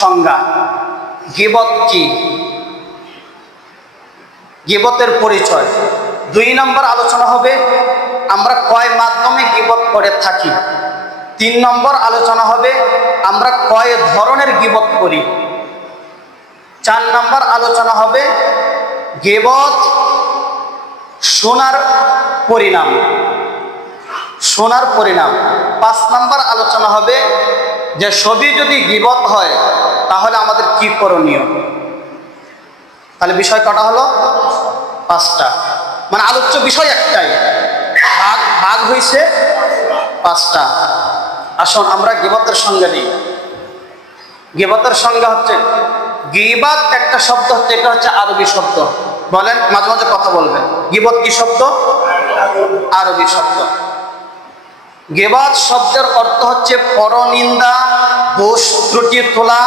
সংজ্ঞা গীবত কি, গীবতের পরিচয়। 2 নম্বর আলোচনা হবে আমরা কয় মাধ্যমে গীবত করে থাকি। 3 নম্বর আলোচনা হবে আমরা কয় ধরনের গীবত করি। 4 নম্বর আলোচনা হবে গীবত শোনার পরিণাম, শোনার পরিণাম। 5 নম্বর আলোচনা হবে যে সবই যদি গীবত হয় তাহলে আমাদের কি করণীয়। তাহলে বিষয় কটা হলো? 5টা। মানে আলোচ্য বিষয় একটাই, ভাগ হয়েছে 5টা। আসুন আমরা গীবতের সংজ্ঞা নিই। গীবতের সংজ্ঞা হচ্ছে, গীবত একটা শব্দ হচ্ছে, এটা হচ্ছে আরবি শব্দ। বলেন, মাঝে মাঝে কথা বলবেন। গীবত কি শব্দ? আরবি শব্দ। গীবত শব্দের অর্থ হচ্ছে পরনিন্দা, দোষ ত্রুটি তোলা,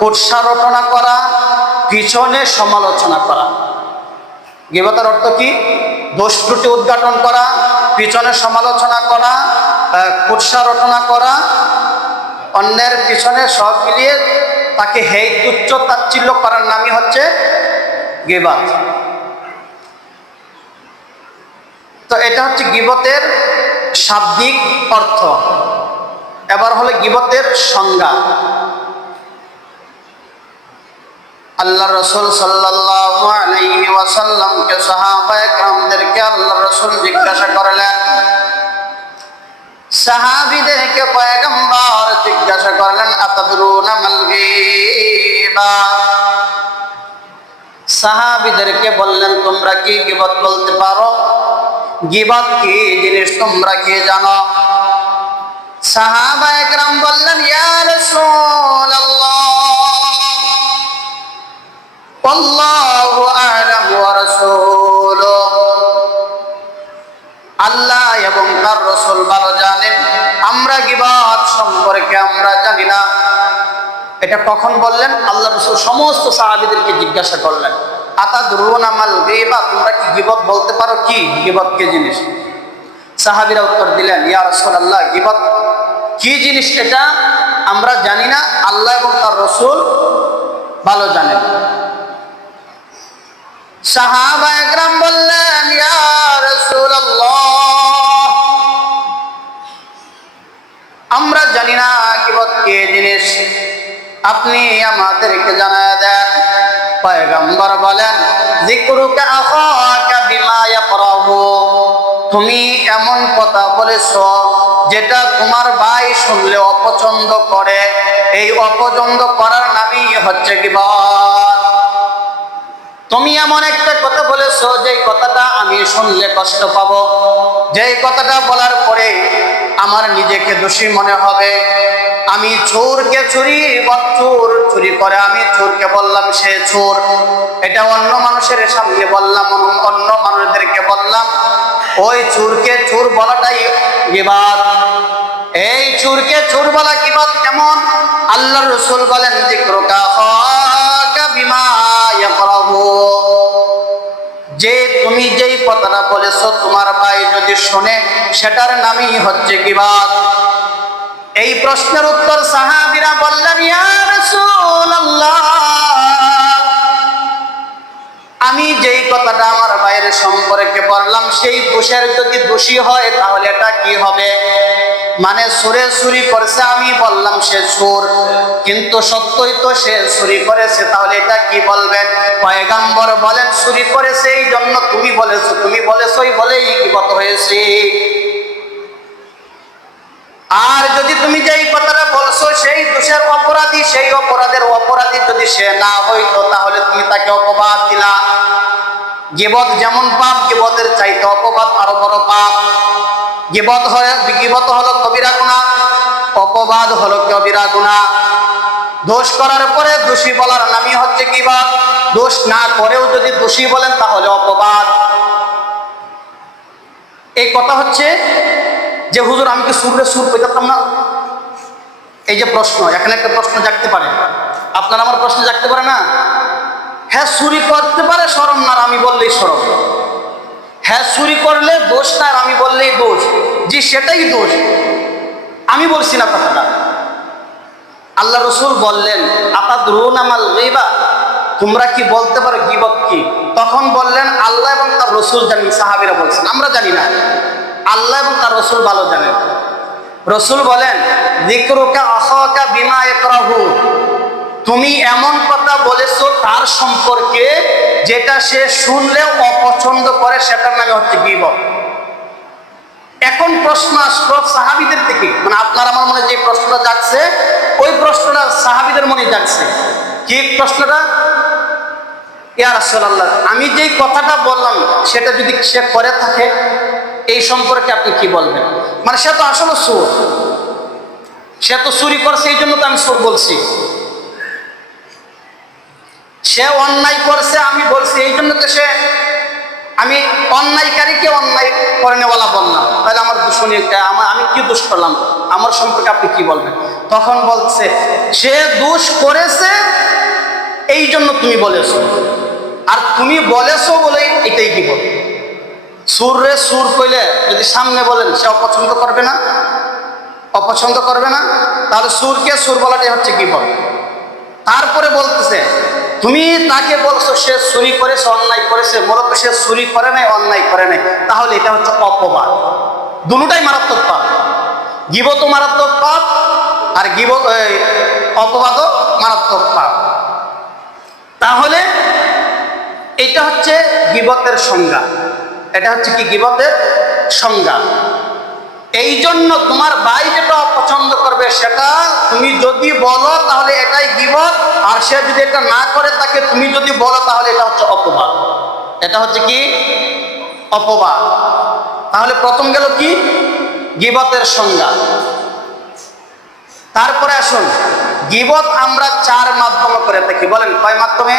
কুৎসা রটনা করা, পিছনে সমালোচনা করা। গীবতের অর্থ কি? দোষ ত্রুটি উদ্ঘাটন করা, পিছনে সমালোচনা করা, কুৎসা রটনা করা, অন্যের পিছনে সব মিলিয়ে তাকে হেয় তুচ্ছ তাচ্ছিল্য করার নামই হচ্ছে গীবত। তো এটা হচ্ছে গীবতের শাব্দিক অর্থ। এবার হলো গীবতের সংজ্ঞা। আল্লাহ রাসূল সাল্লাল্লাহু আলাইহি ওয়াসাল্লামকে সাহাবায়ে কেরামদেরকে আল্লাহ রাসূল জিজ্ঞাসা করলেন, সাহাবীদেরকে পয়গম্বর জিজ্ঞাসা করলেন, আতাদরুনা মাল গীবা। সাহাবীদেরকে বললেন, তোমরা কি গীবত বলতে পারো? গীবত কি জিনিস তোমরা কি জানো? সাহাবায়ে কেরাম বললেন, ইয়া রাসূলুল্লাহ, আল্লাহু আ'লাম ওয়া রাসূলুহু, আল্লাহ এবং তার রাসূল ভালো জানেন, আমরা গীবত সম্পর্কে আমরা জানি না। এটা কখন বললেন? আল্লাহ রাসূল সমস্ত সাহাবীদেরকে জিজ্ঞাসা করলেন, আতাদরুনা মাল গীবা, তোমরা কি গীবত বলতে পারো? কি গীবত কি জিনিস? সাহাবীরা উত্তর দিলেন, ইয়া রাসূলুল্লাহ, গীবত কি জিনিস এটা আমরা জানি না, আল্লাহ এবং তার রাসূল ভালো জানেন। সাহাবায়ে কেরাম বললেন, ইয়া রাসূলুল্লাহ, আমরা জানি না গীবত কি জিনিস, আপনি আমাদেরকে জানায় দেন। পয়গম্বর বলেন, যিকরুকা আখাকা বিমা ইয়াকরাহু, তুমি এমন কথা বলেছো যেটা তোমার ভাই শুনলে অপছন্দ করে, এই অপছন্দ করার নামই হচ্ছে গীবত। তুমি এমন একটা কথা বলেছো যেই কথাটা আমি শুনলে কষ্ট পাবো, যেই কথাটা বলার পরে আমার নিজেকে দোষী মনে হবে। আমি চোরকে চোর চুরি করে, আমি চোরকে বললাম সে চোর, এটা অন্য মানুষের সামনে বললাম, অন্য মানুষদেরকে বললাম, ওই চোরকে চোর বলাটাই গীবত। এই চোরকে চোর বলা গীবত কেমন? আল্লাহর রাসূল বলেন, যিকরুকা আখাকা বিমা ইয়াকরাহু, যে তুমি যেই কথাটা বলেছো তোমার ভাই যদি শুনে, সেটার নামই হচ্ছে গীবত। এই প্রশ্নের উত্তর সাহাবীরা বললেন, ইয়া রাসূলুল্লাহ, আমি যেই কথাটা আমার ভাইয়ের সম্পর্কে বললাম সেই দোষের যদি দোষী হয় তাহলে এটা কি হবে? মানে চোরে চুরি করেছে, আমি বললাম সে চোর, কিন্তু সত্যই তো সে চুরি করেছে, তাহলে এটা কি বলবেন? পয়গম্বর বলেন, চুরি করেছে এই জন্য তুমি বলেছো, তুমি বলেছোই বলেই গীবত হয়েছে। আর যদি তুমি যেই কথাটা বলছো সেই দোষের অপরাধী, সেই অপরাধের অপরাধী যদি সে না হইতো তাহলে তুমি তাকে অপবাদ দিলা। গীবত যেমন পাপ, গীবতের চাইতে অপবাদ আরো বড় পাপ। গীবত হলো কবিরা গুনাহ, অপবাদ হলো কবিরা গুনাহ। দোষ করার পরে দোষী বলার নামই হচ্ছে গীবত। দোষ না করেও যদি দোষী বলেন তাহলে অপবাদ। এই কথা হচ্ছে যে হুজুর আমি কি সুর পেতাম না? এই যে প্রশ্ন, এখানে একটা প্রশ্ন জাগতে পারে, আপনার আমার প্রশ্ন জাগতে পারে না? হ্যাঁ চুরি করতে পারে, শরম না, আমি বললেই শরম। হ্যাঁ চুরি করলে দোষ না, আমি বললেই দোষ। জি সেটাই দোষ, আমি বলছি না কথাটা। আল্লাহ রসুল বললেন, আতাদরুনা মাল গীবা, তোমরা কি বলতে পারো গীবত কি? তখন বললেন, আল্লাহ এবং তার রসুল জানেন। সাহাবীরা বলছেন, আমরা জানি না, আল্লাহ এবং তার রসুল ভালো জানেন। রসুল বলেন, যিকরুকা আখাকা বিমা ইয়াকরাহু, তুমি এমন কথা বলেছো তার সম্পর্কে যেটা সে শুনলে অপছন্দ করে, সেটার নামে হচ্ছে গীবত। এখন প্রশ্ন আসলো সাহাবীদের থেকে, মানে আপনার আমার মনে যে প্রশ্নটা জাগছে, ওই প্রশ্নটা সাহাবীদের মনে জাগছে। কি প্রশ্নটা? ইয়া রাসূলুল্লাহ, আমি যেই কথাটা বললাম সেটা যদি সে করে থাকে, এই সম্পর্কে আপনি কি বলবেন? মানে সে তো আসলে চোর, সে তো চুরি করছে, এই জন্য তো আমি চোর বলছি। সে অন্যায় করছে, আমি বলছি, এই জন্য তো সে, আমি অন্যায়কারীকে অন্যায় করে নেওয়ালা বললাম, তাহলে আমার দুশ্মনী, আমি কি দোষ করলাম, আমার সম্পর্কে আপনি কি বলবেন? তখন বলছে, সে দোষ করেছে এই জন্য তুমি বলেছো, আর তুমি বলেছো বলে এটাই কি বল। সুর রে সুর কইলে যদি সামনে বলেন, সে অপছন্দ করবে না? অপছন্দ করবে না? তাহলে সুরকে সুর বলাটাই হচ্ছে কি বল। তারপরে বলতেছে, তুমি তাকে বলছো সে চুরি করেছে, অন্যায় করেছে, মূলত সে চুরি করে নাই, অন্যায় করে নাই, তাহলে এটা হচ্ছে অপবাদ। দুটোটাই মারাত্মক পাপ, গীবতও মারাত্মক পাপ, আর অপবাদও মারাত্মক পাপ। তাহলে এটা হচ্ছে গীবতের সংজ্ঞা, এটা হচ্ছে কি গীবতের সংজ্ঞা। এই জন্য তোমার ভাই যেটা অপছন্দ করবে সেটা তুমি যদি বলো তাহলে এটাই গীবত, আর সে যদি এটা না করে তাকে তুমি যদি বলো তাহলে এটা হচ্ছে অপবাদ। এটা হচ্ছে কি? অপবাদ। তাহলে প্রথম গেল কি? গীবতের সংজ্ঞা। তারপরে আসুন, গীবত আমরা চার মাধ্যমে করে থাকি। বলেন কয় মাধ্যমে?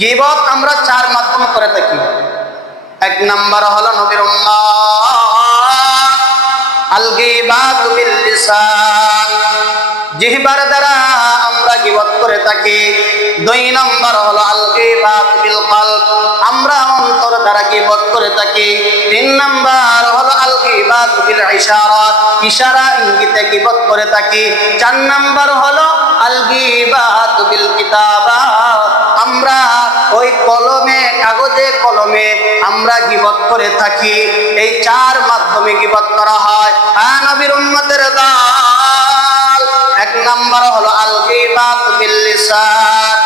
গীবত আমরা চার মাধ্যমে করে থাকি। এক নাম্বার হলো নবীর উম্মাত, আল গীবাতু বিল লিসান, জিহ্বার দ্বারা আমরা গীবত করে থাকি। দুই নাম্বার হলো আল গীবাতু বিল কলব, আমরা অন্তর দ্বারা গীবত করে থাকি। তিন নাম্বার হলো আল গীবাতু বিল ইশারাত, ইশারা ইঙ্গিতে গীবত করে থাকি। চার নাম্বার হলো আল গীবাতু বিল কিতাবাত, আমরা ওই কলমে, কাগজে কলমে আমরা গীবত করে থাকি। এই চার মাধ্যমে গীবত করা হয়। নবীর উম্মতের দল, এক নাম্বার হলো আল গীবাতু বিল লিসান,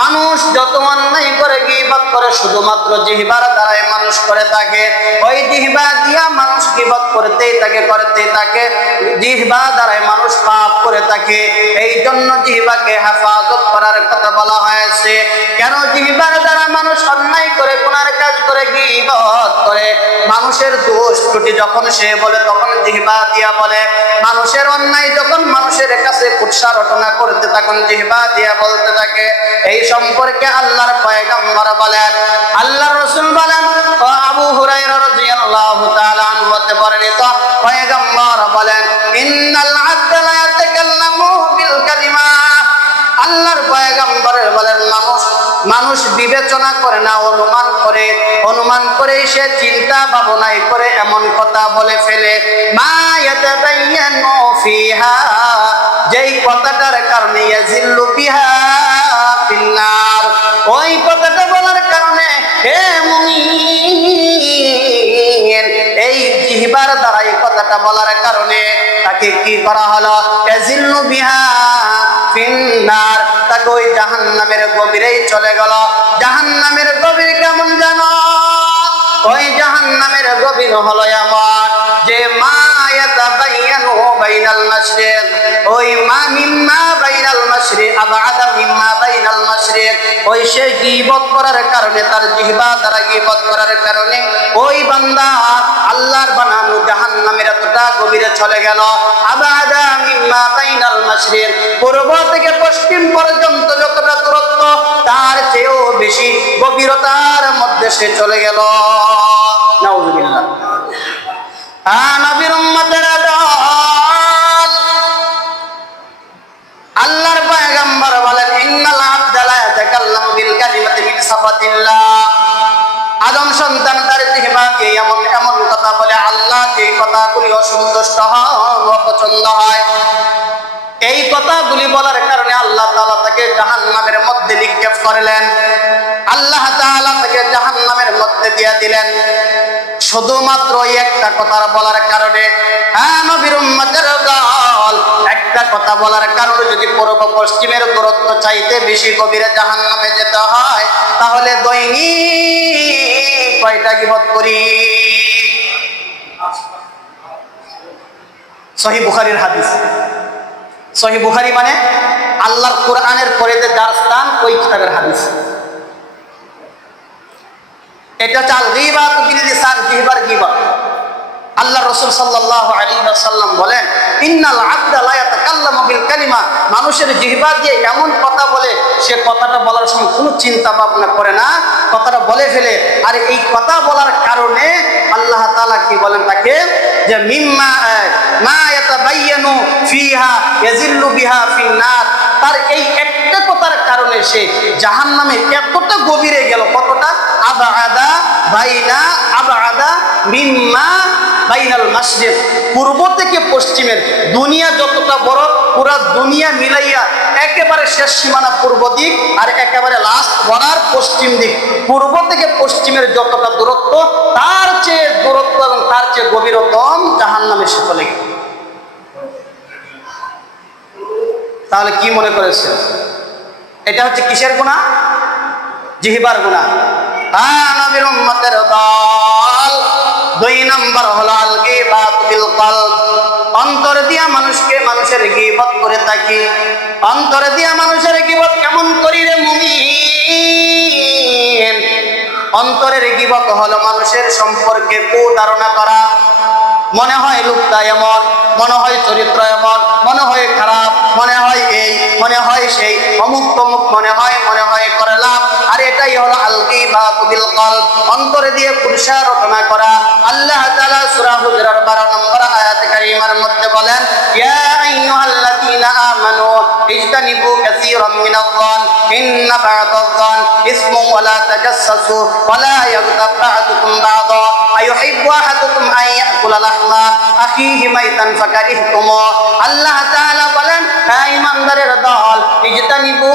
মানুষ যত অন্যায় করে গীবত করে শুধুমাত্র জিহ্বার দ্বারাই মানুষ করে থাকে। ওই জিহ্বা দিয়া মানুষ গীবত করতেই থাকে, জিহ্বা দ্বারাই মানুষ পাপ করে থাকে। এই জন্য জিহ্বাকে হেফাজত করার কথা বলা হয়েছে। কেন? জিহ্বার দ্বারা মানুষ অন্যায় করে, গুনার কাজ করে, গীবত করে, মানুষের দোষ ত্রুটি যখন সে বলে তখন জিহ্বা দিয়া বলে, মানুষের অন্যায় যখন মানুষের কাছে কুৎসা রটনা করতে তখন জিহ্বা দিয়া বলতে থাকে। এই সম্পর্কে আল্লাহর পয়গম্বর বলেন, আল্লাহর রাসূল বলেন, আবু হুরায়রা রাদিয়াল্লাহু তাআলা আনহু হতে বর্ণিত, পয়গম্বর বলেন, ইন্নাল আবদা লা ইয়াতাকাল্লামু বিল কালিমা, আল্লাহর পয়গম্বর বলেন, মানুষ বিবেচনা করে না, অনুমান করে সে চিন্তা ভাবনাই করে এমন কথা বলে ফেলে, মা ইয়াতাবায়ানু ফিহা, যেই কথাটার কারণে ইয়াজিল্লু বিহা ফিন্নার, ওই কথাটা বলার কারণে হে মুমিন, এই জিহ্বার দ্বারা এই কথাটা বলার কারণে তাকে কি করা হলো? ইয়াজিল্লু বিহা ফিন্নার, তাকে ওই জাহান্নামের গভীরেই চলে গেল। জাহান্নামের গভীর কেমন জানো? ওই জাহান্নামের গভীর হলো এমন যে মা ইয়াতাবায়ানু বাইনাল মাশরিক, ওই মা মিম্মা বাইনাল মাশরিক আবাদা মিম্মা বাইনাল মাশরিক, ওই সে গীবত করার কারণে, তার জিহ্বা দ্বারা গীবত করার কারণে ওই বান্দা আল্লাহর বানানো জাহান্নামের এতটা গভীরে চলে গেল। আবাদা মিম্মা বাইনাল মাশরিক, পূর্ব থেকে পশ্চিম পর্যন্ত যতটা দূরত্ব তার চেয়েও বেশি গভীরতার মধ্যে সে চলে গেল। নাউযুবিল্লাহ। নবীর উম্মতের দল, আল্লাহর পয়গম্বর বলেন, ইন্নাল আবদা লা ইয়াতাকাল্লামু বিল কালিমাতি মিন সাফাতিল্লাহ, আদম সন্তান তার জিহ্বাকে এমন এমন কথা বলে আল্লাহ যে কথাগুলি অসন্তুষ্ট হন, অপছন্দ হয়। এই কথাগুলি বলার কারণে আল্লাহ তাআলা তাকে জাহান্নামের মধ্যে নিক্ষেপ করলেন, আল্লাহ তাআলা তাকে জাহান্নামের মধ্যে দিয়ে দিলেন শুধুমাত্র এই একটা কথা বলার কারণে। হ্যাঁ নবীর উম্মতের দল, একটা কথা বলার কারণে যদি পূর্ব পশ্চিমের দূরত্ব চাইতে বেশি গভীরে জাহান্নামে যেতে হয়, তাহলে দৈনিক কয়টা গীবত করি? সহিহ বুখারীর হাদিস। সহিহ বুখারী মানে আল্লাহর কোরআনের পরে যে যার স্থান, ওই কিতাবের হাদিস। এটা হচ্ছে আল গীবাতু বিল লিসান, জিহ্বার গীবত। আল্লাহ রাসূল সাল্লাল্লাহু আলাইহি ওয়াসাল্লাম বলেন, ইন্নাল আবদা লা ইয়াতাকাল্লামু বিল কালিমা, মানুষের জিহ্বা দিয়ে এমন কথা বলে, সে কথাটা বলার সময় কোনো চিন্তা ভাবনা করে না, কথাটা বলে ফেলে। আর এই কথা বলার কারণে আল্লাহ তাআলা কি বলেন তাকে, যে মিম্মা মা ইয়াতাবায়ানু ফিহা ইয়াজিল্লু বিহা ফিন্নার, তার এই একটা কথার কারণে সে জাহান্নামে এতটা গভীরে গেল। কতটা? আবাদা বাইনা আবাদা মিম্মা বাইনাল মাশরিক, পূর্ব থেকে পশ্চিমের দুনিয়া যতটা বড়, পুরা দুনিয়া মিলাইয়া একেবারে শেষ সীমানা পূর্ব দিক, আর একেবারে লাস্ট বর্ডার পশ্চিম দিক। পূর্ব থেকে পশ্চিমের যতটা দূরত্ব, তার চেয়ে দূরত্ব এবং তার চেয়ে গভীরতম জাহান্নামে সে চলে গেল। তাহলে কি মনে করেছে এটা হচ্ছে কিসের গুনাহ? জিহ্বার গুনাহ। নবীর উম্মতের দল, 2 নাম্বার হলো আল গীবাত বিল কলব, অন্তর দিয়া মানুষের গীবত করে থাকি। অন্তর দিয়া মানুষের গীবত কেমন করি রে মুমিন? অন্তরের গীবত হলো মানুষের সম্পর্কে কুধারণা করা। মনে হয় লোকটা এমন, মনে হয় চরিত্র এমন, মনে হয় খারাপ, মনে হয় এই, মনে হয় সেই, অমুক তমুক মনে হয় করলাম। আর এটাই হলো আল গীবাতু বিল কলব, অন্তরে দিয়ে কুরসা রচনা করা। আল্লাহ তাআলা সূরা হুজুরাত 12 নম্বর আয়াতে কারিমার মধ্যে বলেন, ইয়া আইয়ুহাল্লাযীনা আমানু ইজতানিবু কাসীরাম মিনায-যন ইন্না বা'দায-যন ইসমুন ওয়া লা তাজাসসাসু ওয়া লা ইয়াগতাব বা'দুকুম বা'দা আইয়ুহিব্বু আহাদুকুম আন ইয়াকুলা লাহমা আখিহি মাইতান ফাকারিহতুমু। আল্লাহ তাআলা বলেন, হে ঈমানদারের দল, ইজতানিবু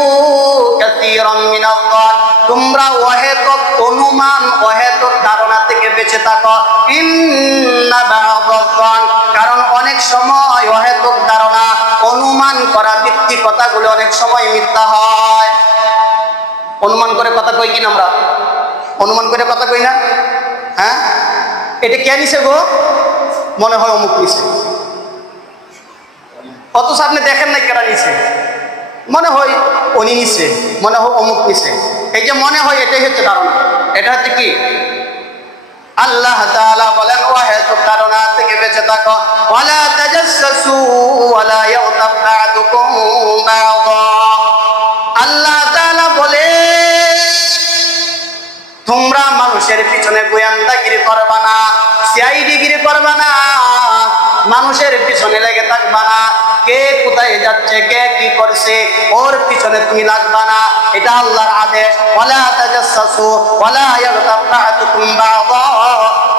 কাসীরাম মিনায-যন, তোমরা অহেতুক অনুমান, অহেতুক ধারণা থেকে বেঁচে থাকো। ইন্না বা'দায-যন, কারণ অনেক সময় অহেতুক ধারণা, অনুমান করা ভিত্তি কথাগুলো অনেক সময় মিথ্যা হয়। অনুমান করে কথা কই কিনা আমরা? অনুমান করে কথা কই না? হ্যাঁ, এটা কে নিছে গো? মনে হয় অমুক নিছে, অথচ আপনি দেখেন না কেডা নিছে। মনে হয় উনি নিছে, মনে হয় অমুক নিছে। এই যে মনে হয়, এটাই হচ্ছে ধারণা। এটা হচ্ছে কি? আল্লাহ তাআলা বলেন, অহেতুক ধারণা থেকে বেঁচে থাকো। ওয়ালা তাজাসসু ওয়ালা ইয়াগতাব বা'দুকুম বা'দা। আল্লাহ তাআলা বলে, তোমরা মানুষের পিছনে গোয়েন্দাগিরি করবা না, সিআইডিগিরি করবা না, মানুষের পিছনে লেগে থাকবা না। কে কোথায় যাচ্ছে, কে কি করছে, ওর পিছনে তুমি লাগবা না। এটা আল্লাহর আদেশ। ওয়ালা তাজাসসু ওয়ালা ইয়াগতাব বা'দুকুম বা'দা,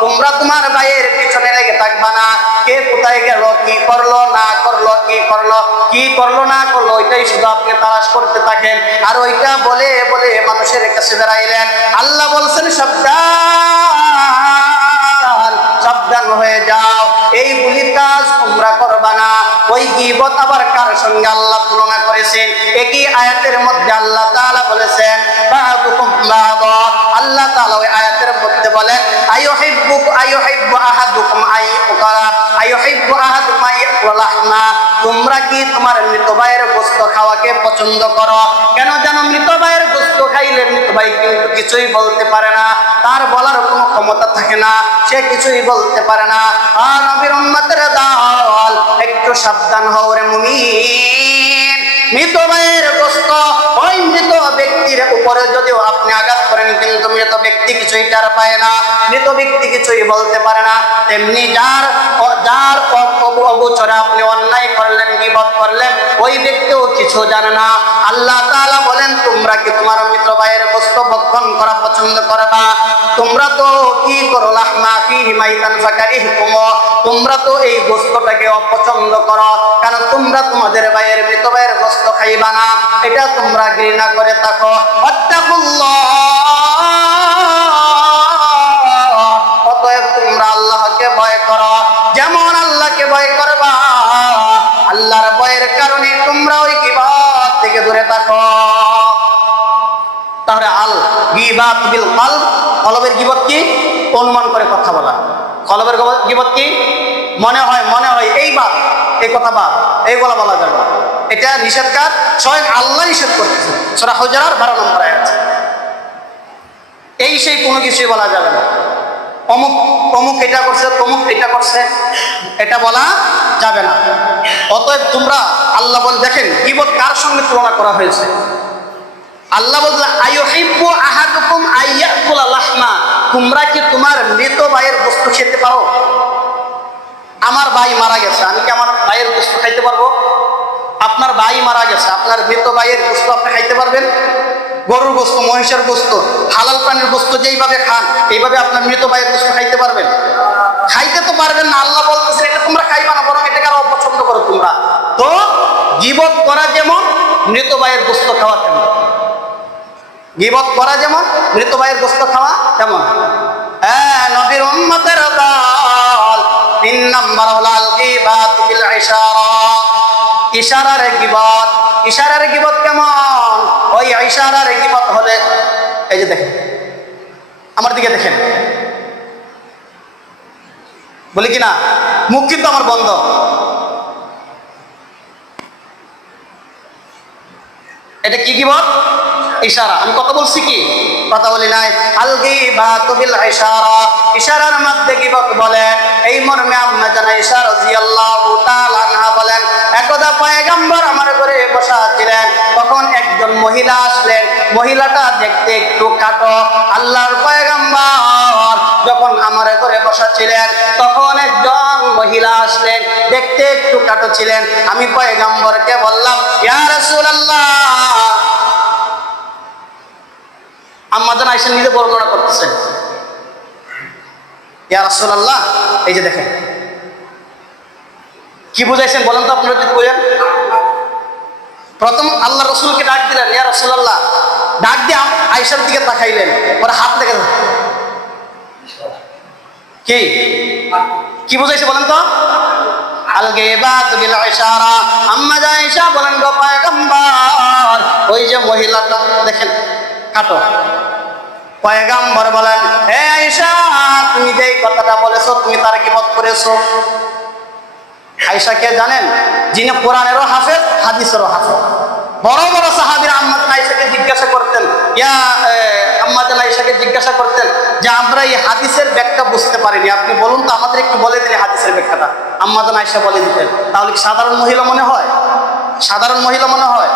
তোমরা তোমার ভাইয়ের পিছনে লেগে থাকবা না। কে কোথায় গেল, কি করলো না করলো, কি করলো না করলো, ওইটাই শুধু আপনি তালাশ করতে থাকেন। আর ওইটা বলে বলে মানুষের কাছে বেড়াইলেন। আল্লাহ বলছেন, সাবধান, সাবধান হয়ে যাও, এইগুলি কাজ তোমরা করবা না। ওই গীবত আবার কার সঙ্গে আল্লাহ তুলনা করেছেন? একই আয়াতের মধ্যে আল্লাহ তাআলা বলেছেন, বা'দুকুম বা'দা। আল্লাহ তাআলা ওই আয়াতের মধ্যে বলেন, আইয়ুহিব্বু আহাদুকুম আইয়ুহিব্বু আহাদুকুম আইয়াকুলা লাহমা, তোমরা কি তোমার মৃত ভাইয়ের গোশত খাওয়াকে পছন্দ করো? কেন জানো? মৃত ভাইয়ের গোশত খাইলে মৃত ভাই কিন্তু কিছুই বলতে পারে না, তার বলার কোনো ক্ষমতা থাকে না, সে কিছুই বলতে পারে না। আর নবীর উম্মতের দল, একটু সাবধান হও রে মুমিন। মৃত ভাইয়ের গোশত, ওই মৃত ব্যক্তির উপরে যদিও আপনি আঘাত করেন, কিন্তু মৃত ব্যক্তি কিছুই টের পায় না, মৃত ব্যক্তি কিছুই বলতে পারে না। তেমনি যার অগোচরে আপনি অন্যায় করলেন, গীবত করলেন, ওই ব্যক্তিও কিছু জানে না। আল্লাহ তাআলা বলেন, বলেন, তোমরা কি তোমার মৃত ভাইয়ের গোশত ভক্ষণ করা পছন্দ করে না? তোমরা তো কি করো, লাহমা ফিহি মাইতান ফাকারিহতুম, তোমরা তো এই গোশতটাকে অপছন্দ করো, কারণ তোমরা তোমাদের ভাইয়ের মৃত ভাইয়ের গোশত খাইবা না, এটা তোমরা ঘৃণা করে থাকো। আত্তাকুল্লাহ, অতএব তোমরা আল্লাহকে ভয় করো, যেমন আল্লাহকে ভয় করবা, আল্লাহর ভয়ের কারণে তোমরা ওই গীবত থেকে দূরে থাকো। তাহলে আল গীবাত বিল কলব, কলবের গীবত কি? অনুমান করে কথা বলা। কলবের গীবত কি? মনে হয় এই কথা বাদ, এইগুলা বলা যাবে, এটা নিষেধ কাজ, স্বয়ং আল্লাহ নিষেধ করতেছে। সূরা হুজুরাত 12 নম্বর আয়াত। এই সেই কোনো কিছুই বলা যাবে না। অমুক এটা করছে, তমুক এটা করছে, এটা বলা যাবে না। অতএব তোমরা, আল্লাহ বলে, দেখেন গীবত কার সঙ্গে তুলনা করা হয়েছে। আল্লাহ বলল, আইয়ুহিব্বু আহাদুকুম আইয়াকুলা লাহমা, তোমরা কি তোমার মৃত ভাইয়ের গোশত খেতে পারো? আমার ভাই মারা গেছে, আমি কি আমার ভাইয়ের গোশত খাইতে পারবো? আপনার ভাই মারা গেছে, আপনার মৃত ভাইয়ের গোশত আপনি খাইতে পারবেন? গরুর গোশত, মহিষের গোশত, হালাল প্রাণীর গোশত যেইভাবে খান, এইভাবে আপনার মৃত ভাইয়ের গোশত খাইতে পারবেন? খাইতে তো পারবেন না। আল্লাহ বলতেছেন এটা তোমরা খাইবা না, বরং এটাকে আরো অপছন্দ করো তোমরা। তো গীবত করা যেমন, মৃত ভাইয়ের গোশত খাওয়া তেমন। গীবত করা যেমন, মৃত ভাইয়ের গোশত খাওয়া তেমন। হ্যাঁ, নবীর উম্মতের দল 3 নাম্বার হলো আল গীবাত বিল ইশারা, ইশারার গীবত। ইশারার গীবত কেমন? ওই ইশারার গীবত হলে, এই যে দেখেন, আমার দিকে দেখেন, বলি কি না, মুখ কিন্তু আমার বন্ধ। এটা কি গীবত? ইশারা। আমি কথা বলছি কি? কথা বলি নাই। আল গীবাতু বিল ইশারা, ইশারার মধ্যে গীবত বলেন। এই মর্মে আম্মা জানা আয়েশা রাদিয়াল্লাহু তাআলা আনহা বলেন, একদা পয়গম্বর আমার ঘরে বসা ছিলেন, তখন একজন মহিলা আসলেন। মহিলাটা দেখতে একটু কাটো। আল্লাহর পয়গম্বর যখন আমার ঘরে বসা ছিলেন, তখন একজন মহিলা আসলেন, দেখতে একটু কাটো ছিলেন। আমি পয়গম্বরকে বললাম, ইয়া রাসূলুল্লাহ, আম্মা জান আয়েশা নিজে বর্ণনা করতেছেন, ইয়া রাসূলুল্লাহ, এই যে দেখেন, কি বুঝাইছেন বলেন তো আপনারা, যদি বলেন। প্রথম আল্লাহ রসুলকে ডাক দিলেন, ইয়া রাসূলুল্লাহ, ডাক দিয়ে আয়েশার দিকে তাকাইলেন, ওর হাত লেগে কি বুঝাইছে বলেন তো? আল গীবাতু বিল ইশারা। আম্মা জান আয়েশা বলেন, গো পয়গম্বর, ওই যে মহিলাটা দেখেন কাটো। পয়গম্বর বলেন, হে আয়েশা, তুমি যেই কথাটা বলেছো, তুমি তার গীবত করেছো। আয়েশা কে জানেন? যিনি কোরআনেরও হাফেজ, হাদিসেরও হাফেজ। বড় বড় সাহাবীরা আম্মা জান আয়েশাকে জিজ্ঞাসা করতেন, আম্মা জান আয়েশাকে জিজ্ঞাসা করতেন যে আমরা এই হাদিসের ব্যাখ্যা বুঝতে পারিনি, আপনি বলুন তো, আমাদের একটু বলে দিলে হাদিসের ব্যাখ্যাটা। আম্মা জান আয়েশা বলে দিতেন। তাহলে কি সাধারণ মহিলা মনে হয়? সাধারণ মহিলা মনে হয়?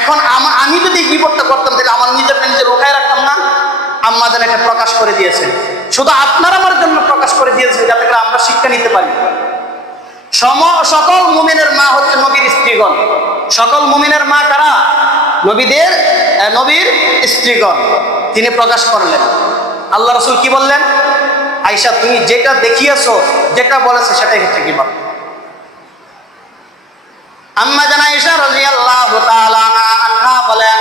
এখন আমি যদি গীবতটা করতাম, তাহলে আমার নিজেরটা নিজে লুকায় রাখতাম না? আম্মা জান এটা প্রকাশ করে দিয়েছেন, শুধু আপনার আমার জন্য প্রকাশ করে দিয়েছেন, যাতে করে আমরা শিক্ষা নিতে পারি। সকল মুমিনের মা হচ্ছে নবীর স্ত্রীগণ। সকল মুমিনের মা কারা? নবীর স্ত্রীগণ। তিনি প্রকাশ করলেন। আল্লাহ রাসূল কি বললেন? আয়েশা, তুমি যেটা দেখিয়েছো, যেটা বলেছো, সেটাই হচ্ছে গীবত। আম্মা জান আয়েশা রাদিয়াল্লাহু তাআলা আনহা বলেন,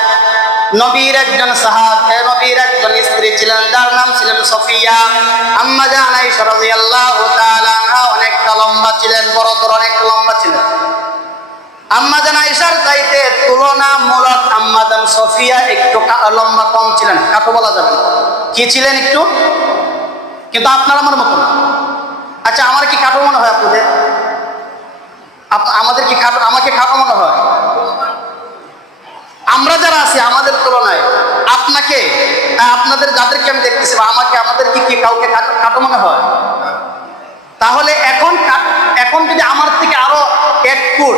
নবীর একজন সাহাবী, নবীর একজন স্ত্রী ছিলেন, যার নাম ছিলেন সফিয়া। আম্মা জান আয়েশা রাদিয়াল্লাহু তাআলা আনহা অনেকটা লম্বা ছিলেন, বড় অনেক লম্বা ছিলেন। আম্মা জান আয়েশার চাইতে তুলনামূলক আম্মা জান সফিয়া একটু লম্বা কম ছিলেন, কাটো বলা যাবে না। কি ছিলেন? একটু, কিন্তু আপনার আমার মতো না। আচ্ছা, আমার কি কাটো মনে হয় আপনাদের? আমাদের কি খাটো? আমাকে খাটো মনে হয়? আমরা যারা আছি আমাদের তুলনায় আপনাদের যাদেরকে আমি দেখতেছি, আমাদের কি কাউকে খাটো মনে হয়? তাহলে এখন যদি আমার থেকে আরো 1 ফুট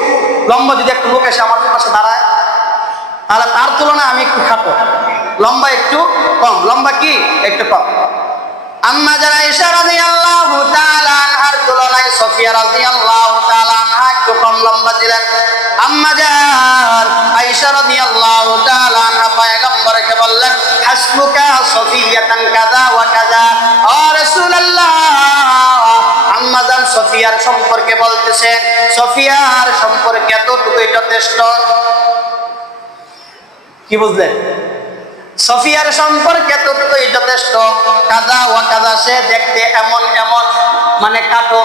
লম্বা যদি একটা লোক এসে আমার পাশে দাঁড়ায়, তাহলে তার তুলনায় আমি একটু খাটো, লম্বা একটু কম। লম্বা কি একটু কম। আম্মা জান আয়েশা রাদিয়াল্লাহু তাআলা আনহার তুলনায় সফিয়া রাদিয়াল্লাহু তাআলা আনহা একটু কম লম্বা ছিলেন। আম্মা জান আয়েশা ইসমুকা সফিয়াতান কাযা ওয়া কাযা, ও রাসূলুল্লাহ আম্মাজান সফিয়ার সম্পর্কে বলতেছেন, সফিয়ার সম্পর্কে এতটুকুই যথেষ্ট। কি বুঝলেন? সফিয়ার সম্পর্কে এতটুকুই যথেষ্ট। কাযা ওয়া কাযা, সে দেখতে এমন এমন, মানে কাটো,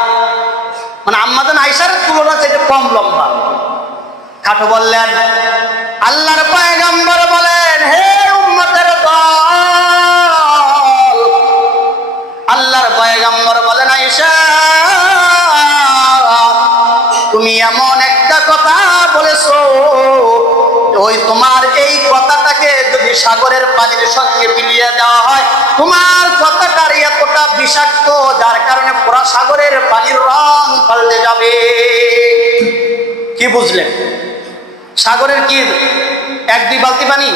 মানে আম্মাজান আয়েশার তুলনায় একটু কম লম্বা, খাটো বললেন। আল্লাহর পয়গম্বর বলেন, হে উম্মতের দল, আল্লাহর পয়গম্বর বলেন, আয়েশা তুমি এমন একটা কথা বলেছো, ওই তোমার এই কথাটাকে যদি সাগরের পানির সঙ্গে মিলিয়ে দেওয়া হয়, তোমার কথাটার এতটা বিষাক্ত, যার কারণে পুরা সাগরের পানির রং পাল্টে যাবে। কি বুঝলেন? সাগরের কি 1-2 বালতি পানি?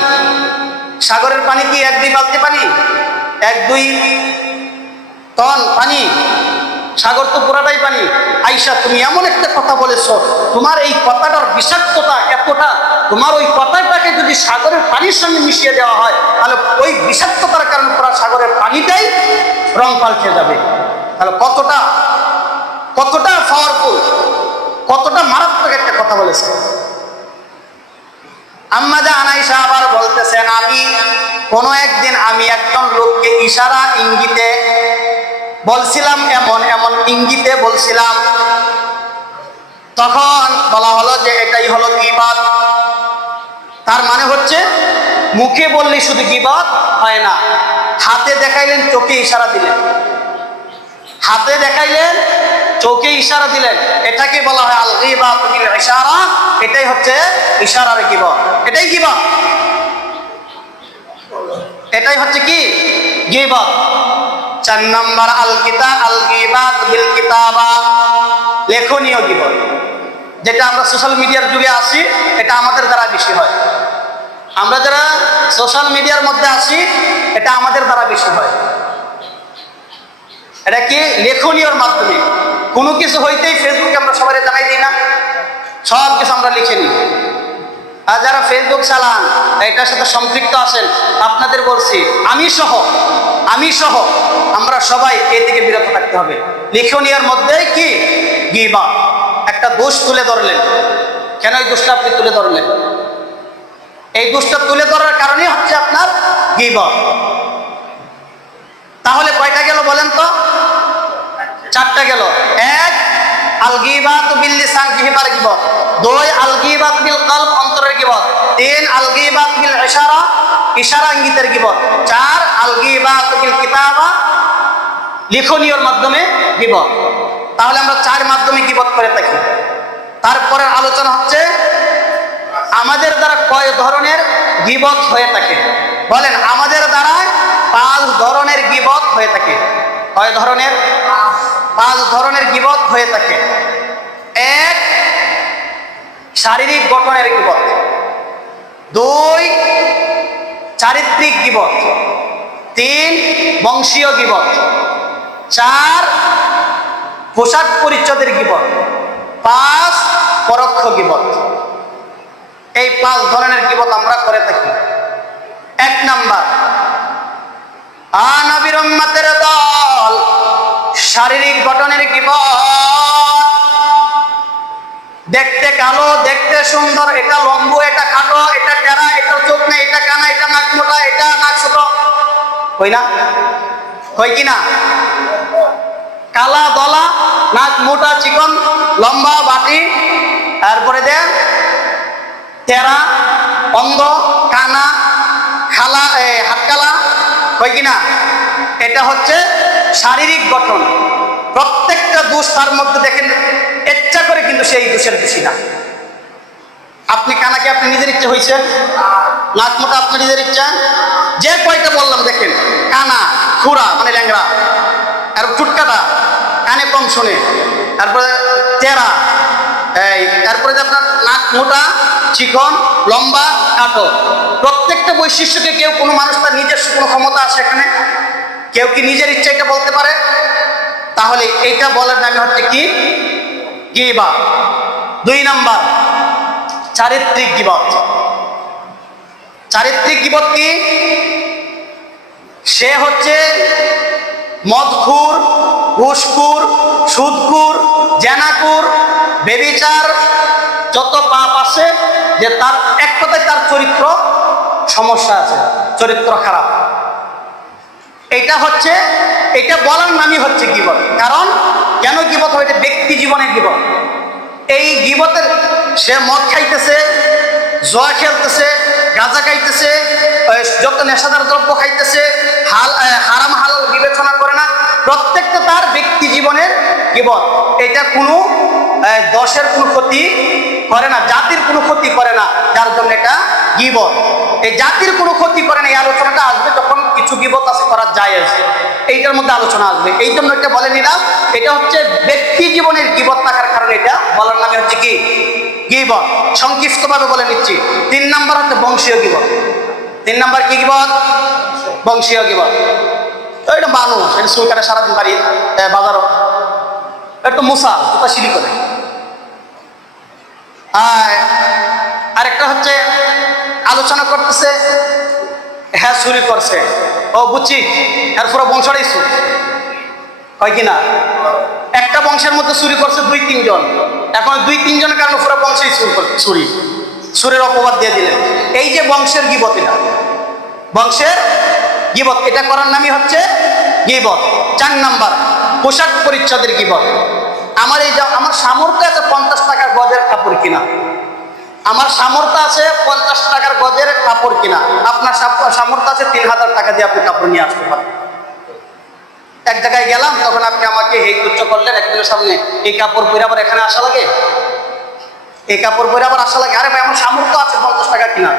সাগরের পানি কি 1-2 বালতি পানি? 1-2 টন পানি? সাগর তো পুরাটাই পানি। আয়েশা তুমি এমন একটা কথা বলেছো, তোমার এই কথাটার বিষাক্ততা এতটা, তোমার ওই কথাটাকে যদি সাগরের পানির সঙ্গে মিশিয়ে দেওয়া হয়, তাহলে ওই বিষাক্ততার কারণে পুরা সাগরের পানিটাই রং পাল্টে যাবে। তাহলে কতটা কতটা পাওয়ারফুল, কতটা মারাত্মক একটা কথা বলেছে। আম্মা জান আয়েশা আবার বলতেছেন, আমি কোনো একদিন আমি একজন লোককে ইশারা ইঙ্গিতে বলছিলাম, এমন এমন ইঙ্গিতে বলছিলাম, তখন বলা হলো যে এটাই হলো গীবত। তার মানে হচ্ছে মুখে বললেই শুধু গীবত হয় না, হাতে দেখাইলেন, চোখে ইশারা দিলেন, হাতে দেখাইলেন, চোখে ইশারা দিলেন, এটাকে বলা হয় আল গীবাত বিল ইশারা। এটাই হচ্ছে ইশারার গীবত, এটাই গীবত, এটাই হচ্ছে কি গীবত। 4 নম্বর আল গীবাত বিল কিতাবা, লেখনীয় গীবত, যেটা আমরা সোশ্যাল মিডিয়ার যুগে আসি, এটা আমাদের দ্বারা বেশি হয়। আমরা যারা সোশ্যাল মিডিয়ার মধ্যে আসি, এটা আমাদের দ্বারা বেশি হয়। এটা কি লেখনীয়র মাধ্যমে, কোনো কিছু হইতেই ফেসবুকে আমরা সবাই জানাই দিই না, সব কিছু আমরা লিখে নিই। আর যারা ফেসবুক চালান, এটার সাথে সম্পৃক্ত আছেন, আপনাদের বলছি, আমি সহ আমরা সবাই এ থেকে বিরত থাকতে হবে। লেখনীয়র মধ্যে কি গীবত, একটা দোষ তুলে ধরলেন, কেন এই দোষটা আপনি তুলে ধরলেন? এই দোষটা তুলে ধরার কারণে হচ্ছে আপনার গীবত। তাহলে কয়টা গেল বলেন তো? 4টা গেল। 1 আল গীবাত বিল লিসান, জিহ্বার গীবত। 2 আল গীবাত বিল কলব, অন্তরের গীবত। 3 আল গীবাত বিল ইশারা, ইশারা ইঙ্গিতের গীবত। 4 আল গীবাত বিল কিতাবা, লিখনীয়র মাধ্যমে গীবত। তাহলে আমরা 4 মাধ্যমে গীবত করে থাকি। তারপরে আলোচনা হচ্ছে আমাদের দ্বারা কয় ধরনের গীবত হয়ে থাকে। বলেন, আমাদের দ্বারা 5 ধরনের গীবত হয়ে থাকে। কয় ধরনের? 5 ধরনের গীবত হয়ে থাকে। 1 শারীরিক গঠনের গীবত, 2 চারিত্রিক গীবত, 3 বংশীয় গীবত, 4 পোশাক পরিচ্ছদের গীবত, 5 পরোক্ষ গীবত। এই 5 ধরনের গীবত আমরা করে থাকি। 1 নাম্বার, নবীর উম্মতের দল, শারীরিক গঠনের গীবত। দেখতে কালো, দেখতে সুন্দর, এটা লম্বু, এটা খাটো, এটা টেরা, এটা চোখ নেই, এটা কানা, এটা নাক মোটা, এটা নাক ছোট, কই না? কই কি না? কালা দলা, নাক মোটা চিকন, লম্বা বাটি, তারপরে দেন টেরা, অন্ধ, কানা, খালা, হাতকালা, কই কি না? এটা হচ্ছে শারীরিক গঠন। প্রত্যেকটা দোষ তার মধ্যে দেখেন, ইচ্ছা করে কিন্তু সেই দোষের দোষী না। আপনি কানাকে আপনি নিজের ইচ্ছা হয়েছেন, নাক মোটা আপনি নিজের ইচ্ছা, যে কয়টা বললাম দেখেন, কানা, খুরা মানে ল্যাংরা, আর চুটকাটা, কানে কম শোনে, তারপরে চেরা, তারপরে যে আপনার নাক মোটা, চিকন, লম্বা, কাটো, প্রত্যেকটা বৈশিষ্ট্যকে কেউ, কোনো মানুষ তার নিজস্ব কোনো ক্ষমতা আছে এখানে? কেউ কি নিজের ইচ্ছা এটা বলতে পারে? তাহলে এটা বলার নামে হচ্ছে কি গীবত। 2 নাম্বার চারিত্রিক গীবত। চারিত্রিক গীবত কি? সে হচ্ছে মদখুর, ঘুষখুর, সুদখুর, জেনাখুর, বেবিচার, যত পাপ আছে, যে তার এক কথায় তার চরিত্র সমস্যা আছে, চরিত্র খারাপ। এটা বলার নামই হচ্ছে গীবত। কারণ কেন গীবত হয়? এটা ব্যক্তি জীবনের গীবত। এই গীবতের সে মদ খাইতেছে, জুয়া খেলতেছে, গাঁজা খাইতেছে, যত নেশাদার দ্রব্য খাইতেছে, হারাম হালাল বিবেচনা করে না, প্রত্যেকটা তার ব্যক্তি জীবনের গীবত। এটা কোনো দশের কোনো ক্ষতি করে না, জাতির কোনো ক্ষতি করে না, যার জন্য এটা গীবত। এই জাতির কোনো ক্ষতি করে না, এই আলোচনাটা আসবে যখন কিছু গীবত আছে করা যায়, আছে এইটার মধ্যে আলোচনা আসবে। এই জন্য এটা বলে নিলাম, এটা হচ্ছে ব্যক্তি জীবনের গীবত থাকার কারণে এটা বলার নামে হচ্ছে কি গীবত। সংক্ষিপ্তভাবে বলে নিচ্ছি। 3 নাম্বার হচ্ছে বংশীয় গীবত। 3 নাম্বার কি গীবত? বংশীয় গীবত। তো এটা মানুষ, এটা সুলকারে সারাদিন বাড়ি বাজারও একটু মুসা শিলি করে। আরেকটা হচ্ছে আলোচনা করতেছে, হ্যাঁ চুরি করছে, ও বুঝছি, এর পুরো বংশটাই চুর হয় কিনা। একটা বংশের মধ্যে চুরি করছে 2-3 জন, এখন 2-3 জনের কারণে পুরো বংশেই চুরি, চুরের অপবাদ দিয়ে দিলেন। এই যে বংশের গীবত, এটা বংশের গীবত, এটা করার নামই হচ্ছে গীবত। 4 নাম্বার পোশাক পরিচ্ছদের গীবত। আমার সামর্থ্য আছে 50 টাকার গজের কাপড় কিনা, আমার সামর্থ্য আছে 50 টাকার গজের কাপড় কিনা, আপনার সামর্থ্য আছে 3000 টাকা দিয়ে আপনি কাপড় নিয়ে আসতে পারেন। এক জায়গায় গেলাম, তখন আপনি আমাকে এই তুচ্ছ করলেন একজনের সামনে, এই কাপড় পরে আবার এখানে আসা লাগে, এই কাপড় পরে আবার আসা লাগে। আরে ভাই, আমার সামর্থ্য আছে 50 টাকা কিনা,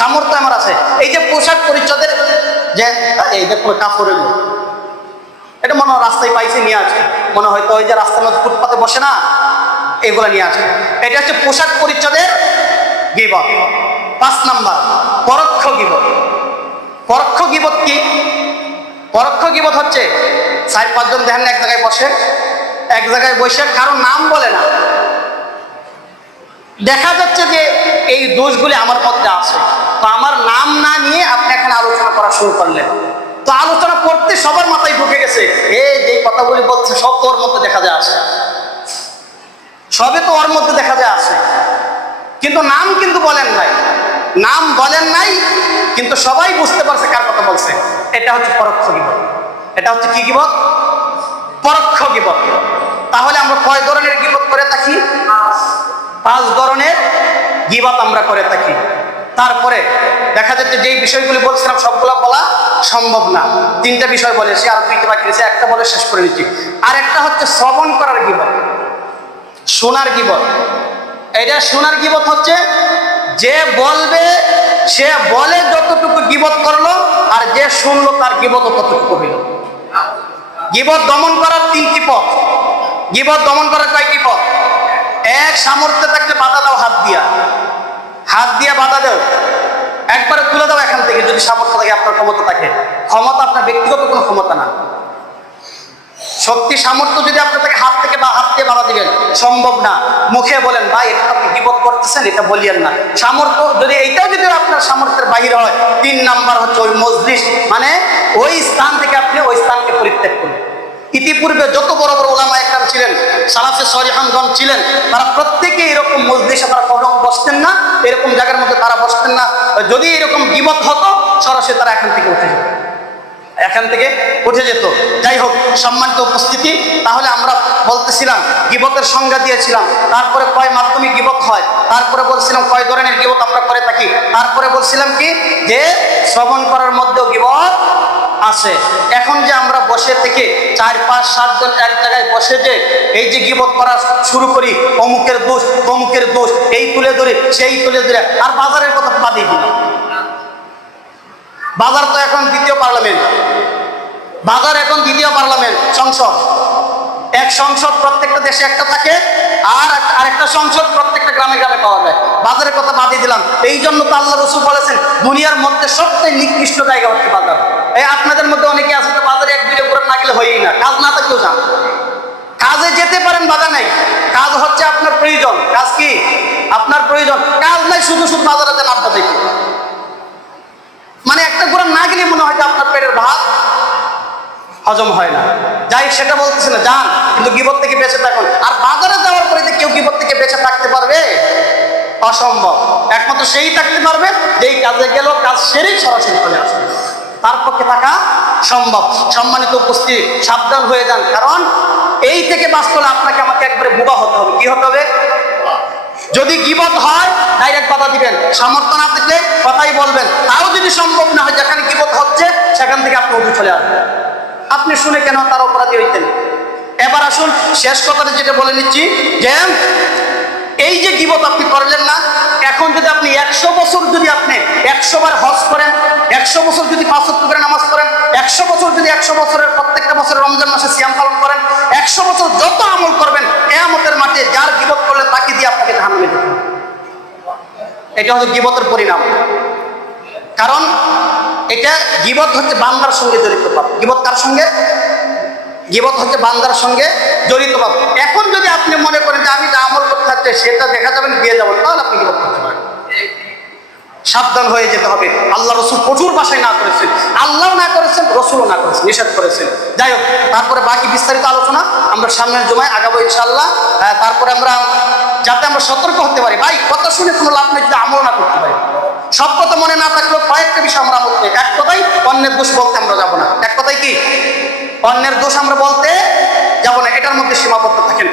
সামর্থ্য আমার আছে। এই যে পোশাক পরিচ্ছদের যে এই দেখো কাপড়, এটা মনে হয় রাস্তায় পাইছে নিয়ে আসে, মনে হয়তো ওই যে রাস্তার মধ্যে ফুটপাতে বসে না, এগুলা নিয়ে আসে। এটা হচ্ছে পোশাক পরিচ্ছদের গীবত। 5 নাম্বার পরোক্ষ গীবত। পরোক্ষ গীবত কি? পরোক্ষ গীবত হচ্ছে 4-5 জন দেখেন এক জায়গায় বসে, এক জায়গায় বসে কারো নাম বলে না, দেখা যাচ্ছে যে এই দোষগুলি আমার মধ্যে আছে, তো আমার নাম না নিয়ে আপনি এখানে আলোচনা করা শুরু করলেন। তো আলোচনা করতে সবার মাথায় ঢুকে গেছে, এই যে কথাগুলি বলছে সব তো ওর মধ্যে দেখা যায় আসে, সবে তো ওর মধ্যে দেখা যায় আসে, কিন্তু নাম কিন্তু বলেন নাই, নাম বলেন নাই, কিন্তু সবাই বুঝতে পারছে কার কথা বলছে। এটা হচ্ছে পরোক্ষ গীবত। এটা হচ্ছে কি গীবত? পরোক্ষ গীবত। তাহলে আমরা কয় ধরনের গীবত করে থাকি? 5 ধরনের গীবত আমরা করে থাকি। তারপরে দেখা যাচ্ছে যেই বিষয়গুলি বলছিলাম সবগুলো বলা সম্ভব না, 3টা বিষয় বলেছি, আর 2টা বাকি আছে, একটা বলে শেষ করে নিচ্ছি। আর একটা হচ্ছে শ্রবণ করার গীবত, শোনার গীবত। এটা শোনার গীবত হচ্ছে যে বলবে, সে বলে যতটুকু গীবত করলো, আর যে শুনলো তার গীবত ততটুকু হইল। গীবত দমন করার 3টি পথ। গীবত দমন করার কয়টি পথ? এক, সামর্থ্য থাকলে বাধা দাও, হাত দিয়া বাধা দাও, একবারে তুলে দাও এখান থেকে, যদি সামর্থ্য থাকে, আপনার ক্ষমতা থাকে। ক্ষমতা আপনার ব্যক্তিগত কোনো ক্ষমতা না, শক্তি সামর্থ্য যদি আপনার থাকে, হাত দিয়ে বাধা দিবেন সম্ভব না। মুখে বলেন ভাই এটা আপনি গীবত করতেছেন, এটা বলিয়েন না। সামর্থ্য যদি এইটাও যদি আপনার সামর্থ্যের বাহিরে হয়, 3 নাম্বার হচ্ছে ওই মজলিস, মানে ওই স্থান থেকে আপনি ওই স্থানকে পরিত্যাগ করুন। ইতিপূর্বে যত বড় বড় ওলামা একরাম ছিলেন, সালাফে সলিহানগণ ছিলেন, তারা প্রত্যেকে এরকম মজলিসে তারা কখনো বসতেন না, এরকম জায়গার মধ্যে তারা বসতেন না। যদি এরকম গীবত হতো, সরাসরি তারা এখান থেকে উঠে যেত। যাই হোক, সম্মানিত উপস্থিতি, তাহলে আমরা বলতেছিলাম গীবতের সংজ্ঞা দিয়েছিলাম, তারপরে কয় মাধ্যমে গীবত হয়, তারপরে বলছিলাম কয় ধরনের গীবত আমরা করে থাকি, তারপরে বলছিলাম কি যে শ্রবণ করার মধ্যেও গীবত আছে। এখন যে আমরা বসে থেকে 4-5-7 জন এক জায়গায় বসে যে এই যে গীবত করা শুরু করি, অমুকের দোষ তমুকের দোষ, এই তুলে ধরে সেই তুলে ধরে, আর বাজারের কথা বাদই দিলাম। বাজার তো এখন দ্বিতীয় পার্লামেন্ট, বাজার এখন দ্বিতীয় পার্লামেন্ট, সংসদ। এক সংসদ প্রত্যেকটা দেশে একটা থাকে, আর আরেকটা সংসদ প্রত্যেকটা গ্রামে গ্রামে পাওয়া যায়। বাজারের কথা বাদই দিলাম। এই জন্য তো আল্লাহ রাসূল বলেছেন দুনিয়ার মধ্যে সবচেয়ে নিকৃষ্ট জায়গা হচ্ছে বাজার। এই আপনাদের মধ্যে অনেকে আছে তো বাজারে 1-2 করে না গেলে হয়ই না, কাজ না থাকলেও যান, কাজে যেতে পারেন, বাধা নাই। কাজ হচ্ছে আপনার প্রয়োজন। কাজ কি? আপনার প্রয়োজন। কাজ নাই, শুধু বাজারে যান আড্ডা দেখে। মানে একটা কোরআন না গেলে মনে হয় যে আপনার পেটের ভাত হজম হয় না। যাই সেটা বলতেছে না, যান কিন্তু গীবত থেকে বেঁচে থাকুন। আর বাজারে যাওয়ার পরে যে কেউ গীবত থেকে বেঁচে থাকতে পারবে? অসম্ভব। একমাত্র সেই থাকতে পারবে যেই কাজে গেল কাজ সেরেই সরাসরি চলে আসবে, তার পক্ষে থাকা সম্ভব। সম্মানিত উপস্থিতি, সাবধান হয়ে যান, কারণ এই থেকে বাঁচতে হলে আপনাকে আমাকে একবারে বোবা হতে হবে। কি হতে হবে? যদি গীবত হয় ডাইরেক্ট কথা দিবেন, সামর্থ্য না থাকলে কথাই বলবেন। তাও যদি সম্ভব না হয়, যেখানে গীবত হচ্ছে সেখান থেকে আপনি উঠে চলে আসবেন। আপনি শুনে কেন তার অপরাধী হইতেন? এবার আসুন শেষ কথাটা যেটা বলে নিচ্ছি, যে এই যে গীবত আপনি করলেন না, এখন যদি আপনি 100 বছর যদি আপনি 100 বার হজ করেন, 100 বছর যদি 5 ওয়াক্ত করে নামাজ পড়েন, 100 বছর যদি 100 বছরের প্রত্যেকটা বছরের রমজান মাসে সিয়াম পালন করেন, 100 বছর যত আমল করবেন, কিয়ামতের মাঠে যার গীবত করলে তাকে দিয়ে আপনাকে জাহান্নামে যেতে হবে। এটা হচ্ছে গীবতের পরিণাম। কারণ এটা গীবত হচ্ছে বান্দার সঙ্গে জড়িত পাপ। গীবত কার সঙ্গে? গীবত হচ্ছে বান্দার সঙ্গে জড়িত পাপ। এখন যদি আপনি মনে করেন যে আমি যা আমল করতে চাচ্ছি সেটা দেখা যাবেন দিয়ে যাবেন, তাহলে আপনি গীবত করতে পারেন। সাবধান হয়ে যেতে হবে। আল্লাহ রসুল প্রচুর ভাষায় না করেছেন, আল্লাহ না করেছেন, রসুলও না করেছেন, নিষেধ করেছেন। যাই হোক, তারপরে বাকি বিস্তারিত আলোচনা আমরা সামনের জুমায় আগাবো ইনশাআল্লাহ। তারপরে আমরা যাতে আমরা সতর্ক হতে পারি। ভাই কথা শুনে কোনো লাভ নেই যদি আমল না করতে পারি। সব কথা মনে না থাকলেও কয়েকটা বিষয় আমরা আমল করি। এক কথাই অন্যের দোষ বলতে আমরা যাবো না। এক কথাই কি? অন্যের দোষ আমরা বলতে যাবো না, এটার মধ্যে সীমাবদ্ধ থাকেন।